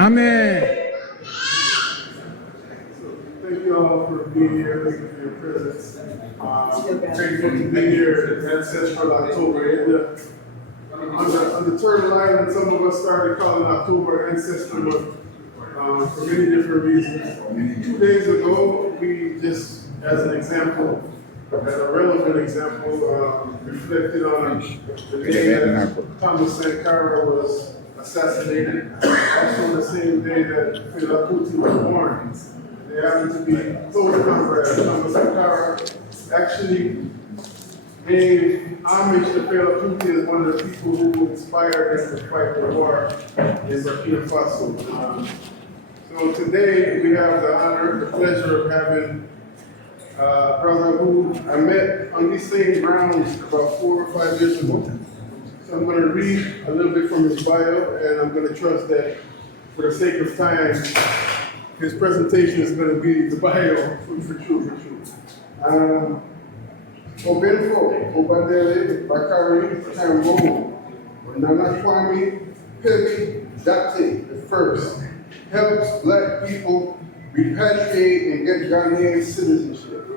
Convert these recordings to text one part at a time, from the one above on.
Amen. Thank you all for being here. Thank you for your presence. Grateful to be here at Ancestral October. On the Turtle Island, some of us started calling October Ancestor Month for many different reasons. 2 days ago, we just, as an example, as a relevant example, reflected on the day that Thomas Sankara was assassinated, also the same day that Fela Kuti was born. They happened to be close comrades. Thomas Sankara actually gave homage to Fela Kuti as one of the people who inspired him to fight the war in Burkina Faso. So today we have the honor, the pleasure of having a brother who I met on these same grounds about 4 or 5 years ago. So I'm going to read a little bit from his bio, and I'm going to trust that for the sake of time, his presentation is going to be the bio for true. Ɔbenfo O Bakari Kambon, Nanakwame Pebi Date the first, helps Black people repatriate and get Ghanaian citizenship.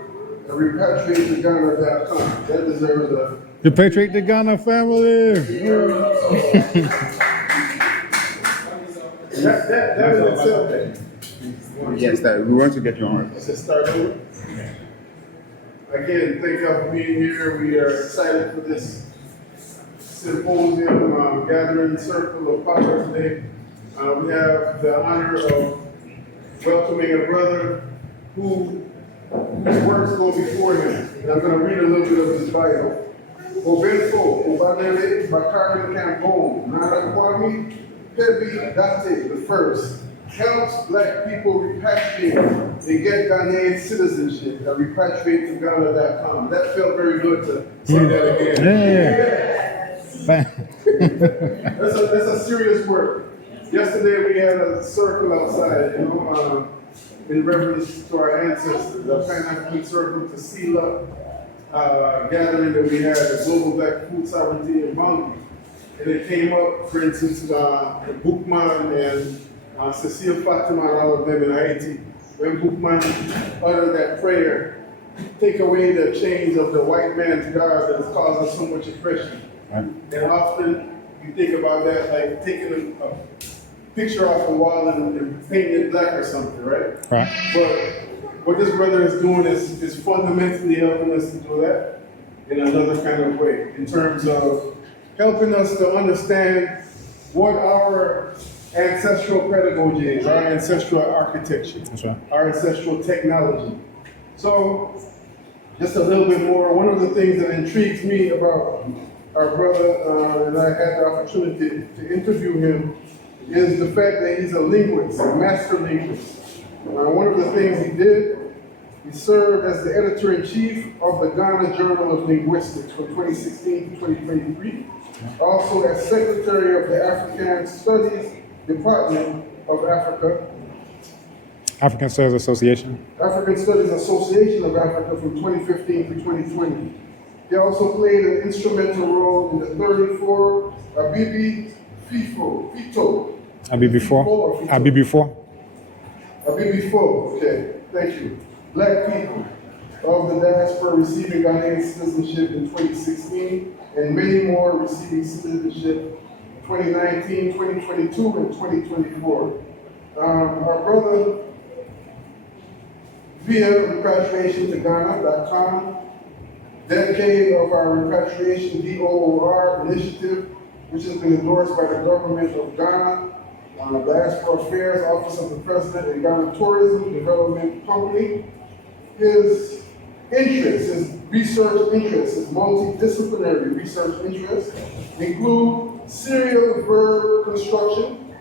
Repatriate to Ghana.com. That deserves a... Repatriate the Ghana family. that was itself. Yes, that we want to get you on. Let's start over. Again, thank y'all for being here. We are excited for this symposium, gathering circle of power today. We have the honor of welcoming a brother whose works go before him. And I'm going to read a little bit of his bio. Ɔbenfo O Bakari Kambon, Nanakwame Pebi Date the first, helps Black people repatriate and get Ghanaian citizenship at repatriatetoghana.com. That felt very good to say that again. That's a serious word. Yesterday we had a circle outside, in reference to our ancestors, a Pan-African circle to seal up gathering that we had at Global Black Food Sovereignty in Bangui. And it came up, for instance, Boukman and Cecile Fatima and all of them in Haiti. When Boukman uttered that prayer, take away the chains of the white man's God that has caused us so much oppression. And often you think about that like taking a picture off the wall and painting it black or something, right? But what this brother is doing is fundamentally helping us to do that in another kind of way, in terms of helping us to understand what our ancestral pedagogy is, our ancestral architecture, our ancestral technology. So, just a little bit more, one of the things that intrigues me about our brother, and I had the opportunity to interview him, is the fact that he's a linguist, a master linguist. One of the things he did, he served as the editor-in-chief of the Ghana Journal of Linguistics from 2016 to 2023. Also as secretary of the African Studies Department of Africa. African Studies Association. African Studies Association of Africa from 2015 to 2020. He also played an instrumental role in the 34 Abibi Fito. Abibi Fo, okay, thank you. Black people of the diaspora receiving Ghanaian citizenship in 2016, and many more receiving citizenship 2019, 2022, and 2024. Our brother, via repatriation to Ghana.com, decade of our repatriation DOOR initiative, which has been endorsed by the government of Ghana, Diaspora Affairs, Office of the President, and Ghana Tourism Development Company. His interests, his research interests, his multidisciplinary research interests include serial verb construction,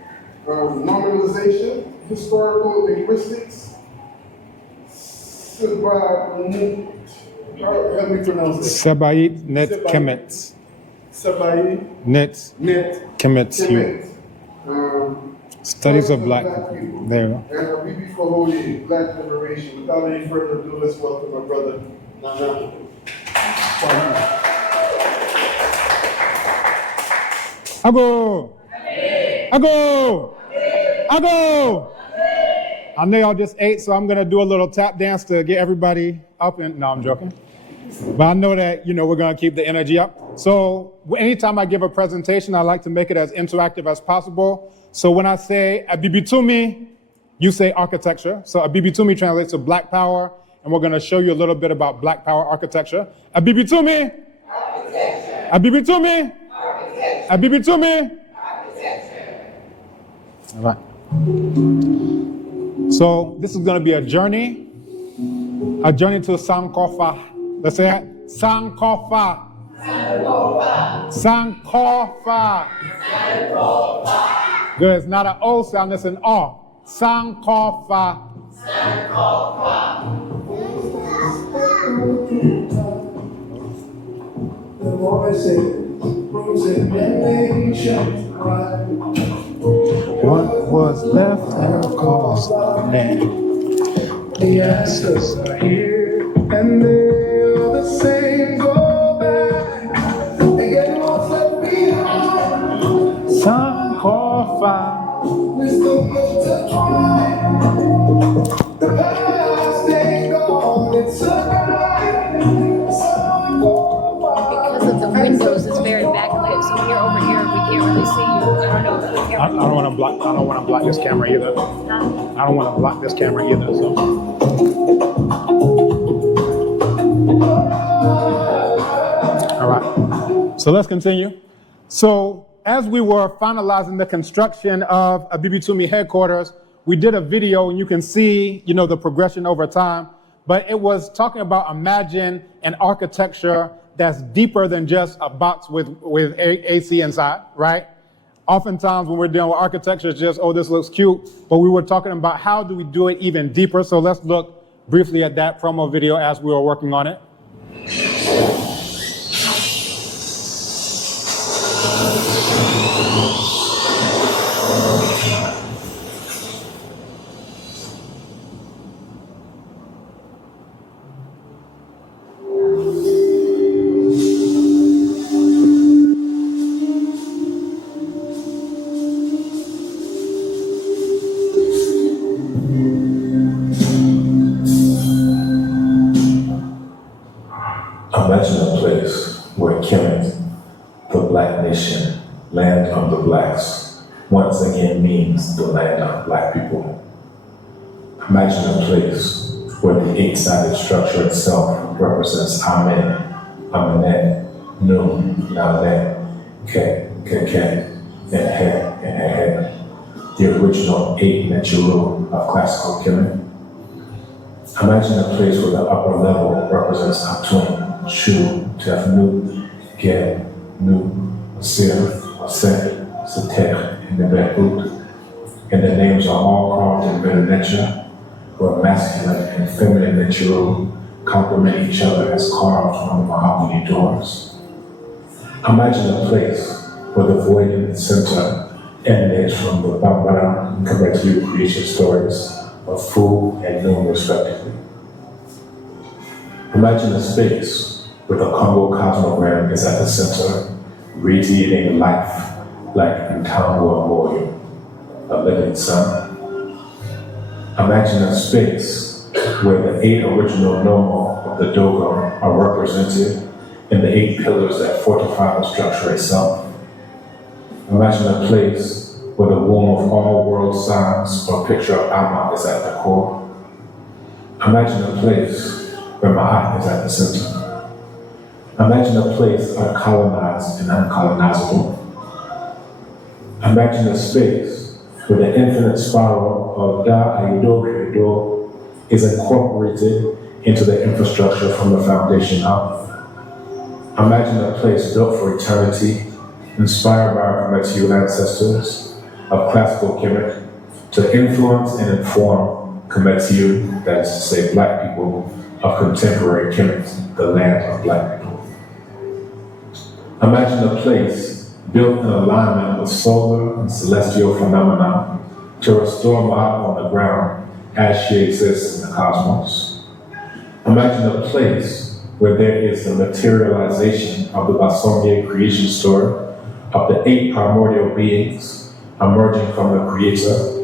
normalization, historical linguistics, help me pronounce it. Sabayit Net Kemet. Sabayit Net Kemet. Studies of Black people. There you go. And Abibi Holy, Black Liberation. Without any further ado, let's welcome our brother, Nana. Ago! Ago! I go. I know y'all just ate, so I'm gonna do a little tap dance to get everybody up. And no, I'm joking. But I know that, we're gonna keep the energy up. So anytime I give a presentation, I like to make it as interactive as possible. So when I say Abibitumi, you say architecture. So Abibitumi translates to Black Power, and we're gonna show you a little bit about Black Power architecture. Abibitumi. Architecture. Abibitumi. Architecture. Abibitumi. Architecture. All right. So this is going to be a journey to Sankofa. Let's say that. Sankofa. Sankofa. Sankofa. Sankofa. Good. It's not an O sound. It's an O. Sankofa. Sankofa. The voice what was left and caused the land. The answers are here, and they're the same. Go back and get what's left behind. Sankofa. There's no more to try. The past ain't gone, it's a guide. Because of the windows, it's very backlit. So when you're over here, we can't really see you. I don't know if we I don't want to block this camera either. I don't want to block this camera either. So. All right. So let's continue. So as we were finalizing the construction of Abibitumi headquarters, we did a video, and you can see, the progression over time. But it was talking about imagine an architecture that's deeper than just a box with AC inside, right? Oftentimes when we're dealing with architecture, it's just, oh, this looks cute. But we were talking about how do we do it even deeper. So let's look briefly at that promo video as we were working on it. Imagine a place where Kemet, the Black nation, land of the Blacks, once again means the land of Black people. Imagine a place where the eight-sided structure itself represents Amen, Amenet, Nun, Nalet, Ke, and He, and He, the original eight Nechiru of classical Kemet. Imagine a place where the upper level represents Atun, Shu, Tefnu, Ge, Nu, Sir, Set, Setech, and Nebet, and the names are all carved in Berenecha, where masculine and feminine Nechiru complement each other as carved on the mahogany doors. Imagine a place where the void in its center emanates from the Bambara and Kabetiyu creation stories of Fu and Nun respectively. Imagine a space where the Congo cosmogram is at the center, radiating life like Ntango Moyo, a living sun. Imagine a space where the eight original Nomo of the Dogo are represented in the eight pillars that fortify the structure itself. Imagine a place where the womb of all world signs or picture of Amma is at the core. Imagine a place where Maat is at the center. Imagine a place uncolonized and uncolonizable. Imagine a space where the infinite spiral of Da Aido Kyodo is incorporated into the infrastructure from the foundation up. Imagine a place built for eternity, inspired by our Kemetu ancestors of classical Kemet, to influence and inform Kemetu, that is to say Black people, of contemporary Kemet, the land of Black people. Imagine a place built in alignment with solar and celestial phenomena to restore Maat on the ground as she exists in the cosmos. Imagine a place where there is the materialization of the Basomye creation story of the eight primordial beings emerging from the Creator